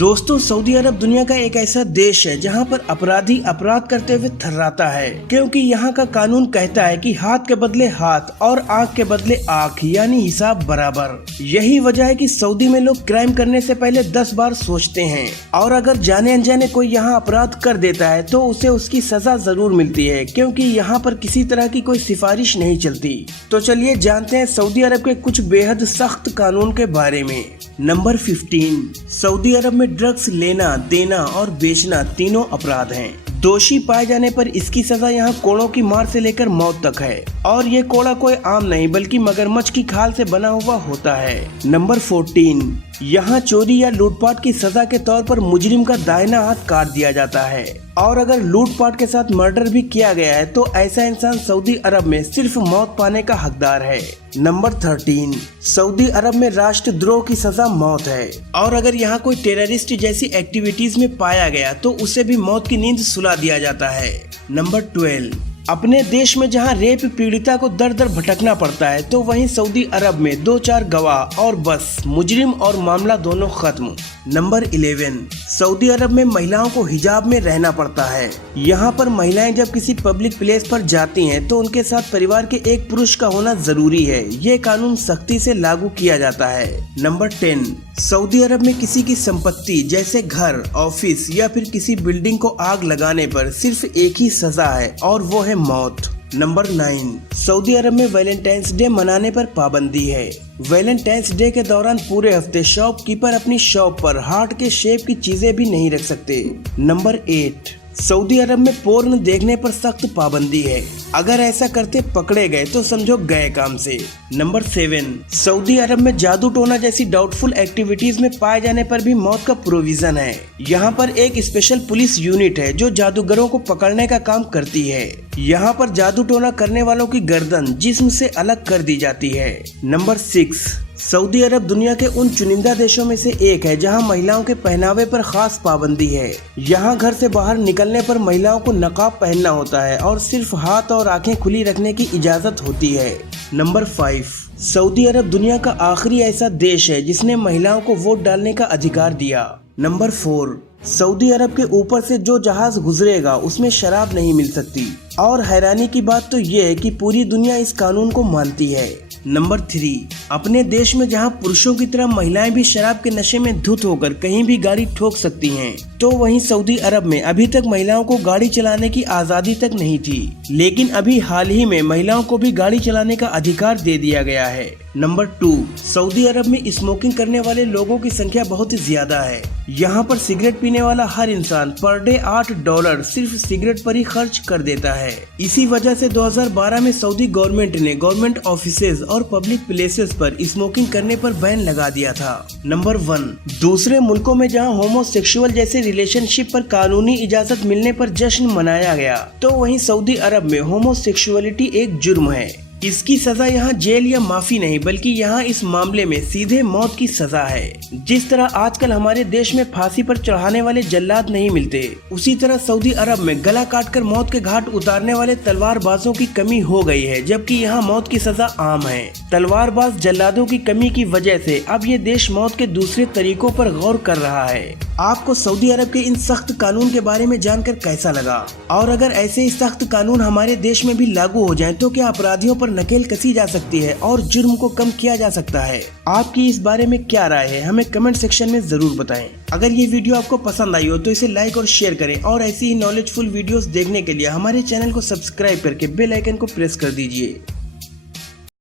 दोस्तों, सऊदी अरब दुनिया का एक ऐसा देश है जहां पर अपराधी अपराध करते हुए थर्राता है, क्योंकि यहां का कानून कहता है कि हाथ के बदले हाथ और आंख के बदले आंख, यानी हिसाब बराबर। यही वजह है कि सऊदी में लोग क्राइम करने से पहले 10 बार सोचते हैं, और अगर जाने अनजाने कोई यहाँ अपराध कर देता है तो उसे उसकी सजा जरूर मिलती है, क्योंकि यहाँ पर किसी तरह की कोई सिफारिश नहीं चलती। तो चलिए जानते हैं सऊदी अरब के कुछ बेहद सख्त कानून के बारे में। नंबर 15, सऊदी अरब में ड्रग्स लेना, देना और बेचना तीनों अपराध हैं। दोषी पाए जाने पर इसकी सजा यहाँ कोड़ों की मार से लेकर मौत तक है, और ये कोड़ा कोई आम नहीं बल्कि मगरमच्छ की खाल से बना हुआ होता है। नंबर 14, यहाँ चोरी या लूटपाट की सजा के तौर पर मुजरिम का दाहिना हाथ काट दिया जाता है, और अगर लूटपाट के साथ मर्डर भी किया गया है तो ऐसा इंसान सऊदी अरब में सिर्फ मौत पाने का हकदार है। नंबर 13, सऊदी अरब में राष्ट्रद्रोह की सजा मौत है, और अगर यहाँ कोई टेररिस्ट जैसी एक्टिविटीज में पाया गया तो उसे भी मौत की नींद सुला दिया जाता है। नंबर 12, अपने देश में जहां रेप पीड़िता को दर दर भटकना पड़ता है तो वहीं सऊदी अरब में 2-4 गवाह और बस मुजरिम और मामला दोनों खत्म। नंबर 11, सऊदी अरब में महिलाओं को हिजाब में रहना पड़ता है। यहाँ पर महिलाएं जब किसी पब्लिक प्लेस पर जाती हैं तो उनके साथ परिवार के एक पुरुष का होना जरूरी है। ये कानून सख्ती से लागू किया जाता है। नंबर 10, सऊदी अरब में किसी की संपत्ति जैसे घर, ऑफिस या फिर किसी बिल्डिंग को आग लगाने पर सिर्फ एक ही सजा है, और वो है मौत। नंबर 9, सऊदी अरब में वैलेंटाइंस डे मनाने पर पाबंदी है। वैलेंटाइंस डे के दौरान पूरे हफ्ते शॉपकीपर अपनी शॉप पर हार्ट के शेप की चीजें भी नहीं रख सकते। नंबर 8, सऊदी अरब में पोर्न देखने पर सख्त पाबंदी है। अगर ऐसा करते पकड़े गए तो समझो गए काम से। नंबर 7, सऊदी अरब में जादू टोना जैसी डाउटफुल एक्टिविटीज में पाए जाने पर भी मौत का प्रोविजन है। यहाँ पर एक स्पेशल पुलिस यूनिट है जो जादूगरों को पकड़ने का काम करती है। यहाँ पर जादू टोना करने वालों की गर्दन जिस्म से अलग कर दी जाती है। नंबर 6, सऊदी अरब दुनिया के उन चुनिंदा देशों में से एक है जहां महिलाओं के पहनावे पर खास पाबंदी है। यहाँ घर से बाहर निकलने पर महिलाओं को नकाब पहनना होता है और सिर्फ हाथ और आंखें खुली रखने की इजाजत होती है। नंबर 5, सऊदी अरब दुनिया का आखिरी ऐसा देश है जिसने महिलाओं को वोट डालने का अधिकार दिया। नंबर 4, सऊदी अरब के ऊपर से जो जहाज गुजरेगा उसमें शराब नहीं मिल सकती, और हैरानी की बात तो ये है कि पूरी दुनिया इस कानून को मानती है। नंबर 3, अपने देश में जहां पुरुषों की तरह महिलाएं भी शराब के नशे में धुत होकर कहीं भी गाड़ी ठोक सकती हैं, तो वहीं सऊदी अरब में अभी तक महिलाओं को गाड़ी चलाने की आजादी तक नहीं थी, लेकिन अभी हाल ही में महिलाओं को भी गाड़ी चलाने का अधिकार दे दिया गया है। नंबर 2, सऊदी अरब में स्मोकिंग करने वाले लोगों की संख्या बहुत ही ज्यादा है। यहाँ पर सिगरेट पीने वाला हर इंसान पर डे $8 सिर्फ सिगरेट पर ही खर्च कर देता है। इसी वजह से 2012 में सऊदी गवर्नमेंट ने गवर्नमेंट ऑफिसेज और पब्लिक प्लेसेस पर स्मोकिंग करने पर बैन लगा दिया था। नंबर 1, दूसरे मुल्कों में जहाँ होमोसेक्सुअल जैसे रिलेशनशिप पर कानूनी इजाजत मिलने पर जश्न मनाया गया, तो वहीं सऊदी अरब में होमोसेक्सुअलिटी एक जुर्म है। इसकी सजा यहाँ जेल या माफी नहीं बल्कि यहाँ इस मामले में सीधे मौत की सजा है। जिस तरह आजकल हमारे देश में फांसी पर चढ़ाने वाले जल्लाद नहीं मिलते, उसी तरह सऊदी अरब में गला काटकर मौत के घाट उतारने वाले तलवारबाजों की कमी हो गई है, जबकि यहाँ मौत की सजा आम है। तलवारबाज जल्लादों की कमी की वजह से अब ये देश मौत के दूसरे तरीकों पर गौर कर रहा है। आपको सऊदी अरब के इन सख्त कानून के बारे में जानकर कैसा लगा? और अगर ऐसे ही सख्त कानून हमारे देश में भी लागू हो जाएं, तो क्या अपराधियों पर नकेल कसी जा सकती है और जुर्म को कम किया जा सकता है? आपकी इस बारे में क्या राय है, हमें कमेंट सेक्शन में जरूर बताएं। अगर ये वीडियो आपको पसंद आई हो तो इसे लाइक और शेयर करें, और ऐसी ही नॉलेजफुल वीडियोस देखने के लिए हमारे चैनल को सब्सक्राइब करके बेल आइकन को प्रेस कर दीजिए।